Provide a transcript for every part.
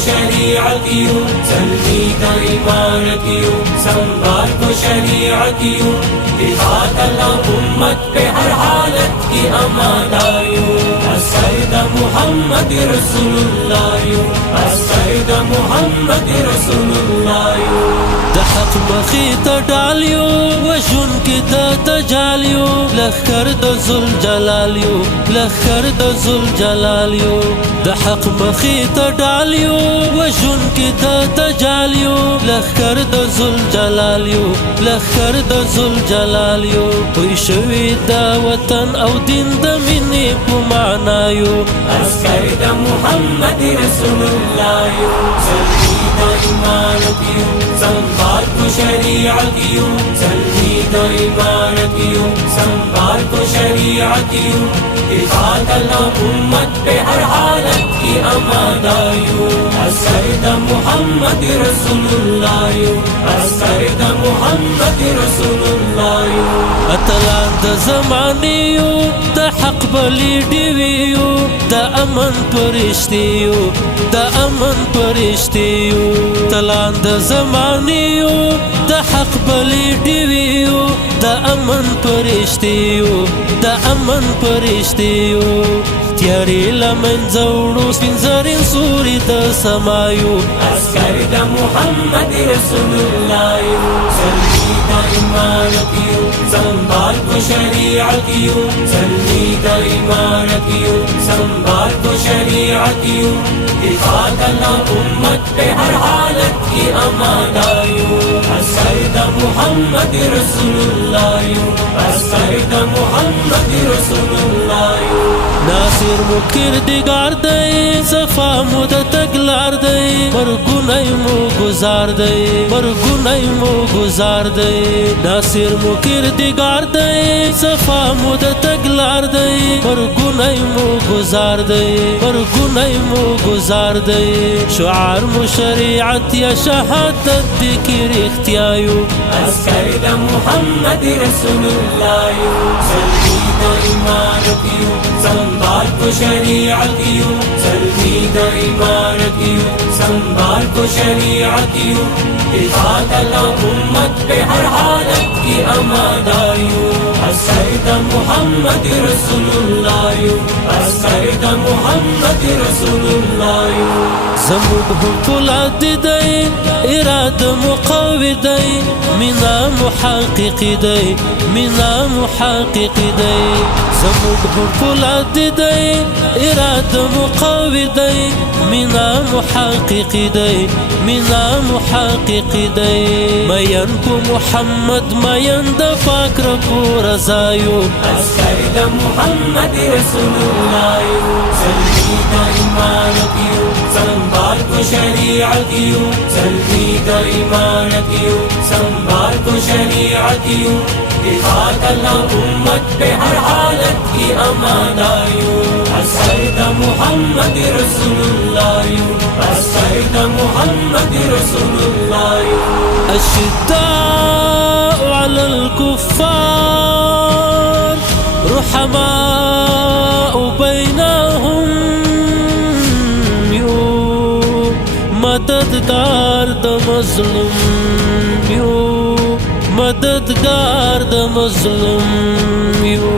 शरीअतियों जल्दी का इमारतियों संभाल को शरीअतियों दिखात अल्लाह उम्मत पे हर हालत की अमादायों असैद मुहम्मद रसूलुल्लाह असैद मुहम्मद रसूलुल्लाह दहक मखीत डालियो वजुन की दजालियो लखर दजुल जलालियो लखर दजुल जलालियो दहक मखीत डालियो वजुन की दजालियो लखर दजुल जलालियो लखर दजुल जलालियो हुई शवी दा वतन او दिन द मिनी पुमानायो असैद मुहम्मद रसूलुल्लाह सल्ली इमारतियों संभाल को शरीअतियों जल्दी का इमारतियों संभाल को शरीअतियों दिखात अल्लाह उम्मत पे हर हालत की अमादायों असैद मुहम्मद रसूलुल्लाह असैद मुहम्मद रसूलुल्लाह अतलान द ज़मानियो द हक बली डिवियो द अमन परिश्तियो द अमन परिश्तियो तलान द ज़मानियो द हक बली डिवियो द अमन परिश्तियो द अमन परिश्तियो त्यारी लमन जौड़ो स्पिंजरिन सूरी द समायो असैद मुहम्मद रसूलुल्लाह सल्ली का इमारतियों संभाल को शरीअतियों जल्दी का इमारतियों संभाल को शरीअतियों दिखात अल्लाह उम्मत पे हर हालत की अमादायों असैद मुहम्मद रसूलुल्लाह असैद मुहम्मद रसूलुल्लाह नासिर मुकिर दिगार दई सफा मुद तगलार दई मरगुनई मु गुजार दई मरगुनई मु गुजार दई नासिर मुकिर दिगार दई सफा मुद तगलार दई मरगुनई मु गुजार दई मरगुनई मु गुजार दई शुआर मु शरीअत या शहादत दिकिर इख्तियायो असैद मुहम्मद रसूलुल्लाह सल्ली का इमारतियों संभाल को शरीअतियों जल्दी का इमारतियों संभाल को शरीअतियों दिखात अल्लाह उम्मत पे हर हालत की अमादायों असैद मुहम्मद रसूलुल्लाह असैद मुहम्मद रसूलुल्लाह زمود فولاد دی اراد مقاود دی منا محقق دی منا محقق دی زمود فولاد دی اراد مقاود دی منا محقق دی منا محقق دی مین کو محمد مین د پاک رب رضایو اسید محمد رسول الله صلی دائمانتیو संभाल को शरीअतियों जल्दी का इमारतियों संभाल को शरीअतियों दिखात अल्लाह उम्मत पे हर हालत की अमादायों असैद मुहम्मद रसूलुल्लाह असैद मुहम्मद रसूलुल्लाह अशिद्दाउ अलल कुफ्फार रुहमाउ बैनहुम मददगार द मज़लूम यो मददगार द मज़लूम यो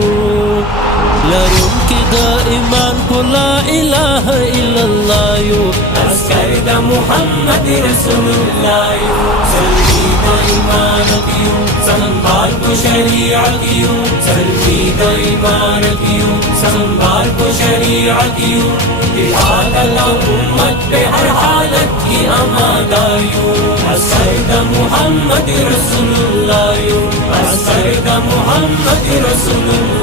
लरुन की द ईमान को ला इलाहा इल्लल्लाह यो असैद मुहम्मद रसूलुल्लाह सल्ली दईमानतियों संभाल को शरीअतियों सल्ली दईमानतियों संभाल को शरीअतियों दिखात अल्लाह उम्मत पे हर हालत की अमादायों असैद मुहम्मद रसूलुल्लाह असैद मुहम्मद रसूलुल्लाह